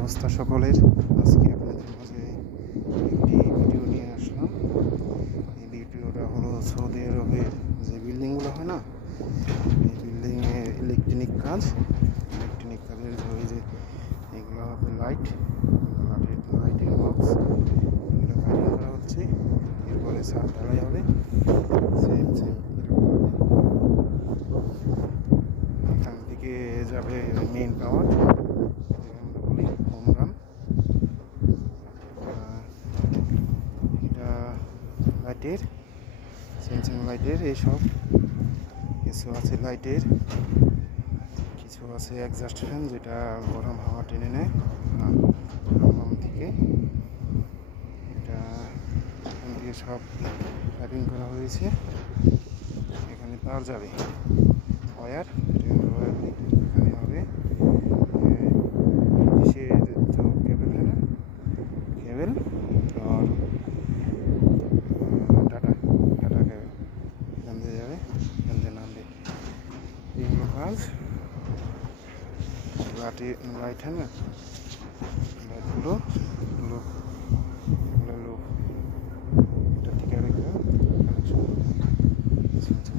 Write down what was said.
অবস্থা সকলের। আজকে আপনাদের মাঝে একটি ভিডিও নিয়ে আসলাম। এই ভিডিওটা হলো সৌদি আরবের যে বিল্ডিংগুলো হয় না, এই বিল্ডিংয়ে ইলেকট্রনিক কাজ। ইলেকট্রনিক কাজের ওই যে এগুলো হবে লাইট লাইটের লাইটের বক্স এগুলো কাটিং করা হচ্ছে। এরপরে ছাদ ঢালাই হবে। সেম সেম এরকম এখান থেকে যাবে মেইন পাওয়ার লাইটের স্যামসাং লাইটের এইসব কিছু আছে লাইটের কিছু আছে একজাস্ট ফ্যান যেটা গরম হাওয়া টেনে নেয়। থেকে। এটা এখান থেকে সব প্যাকিং করা হয়েছে। এখানে তার যাবে। ওয়্যার আওয়াজ লাঠি লাইট হ্যাঁ লাইটগুলো লো লো এটা থেকে আরেকটা কানেকশন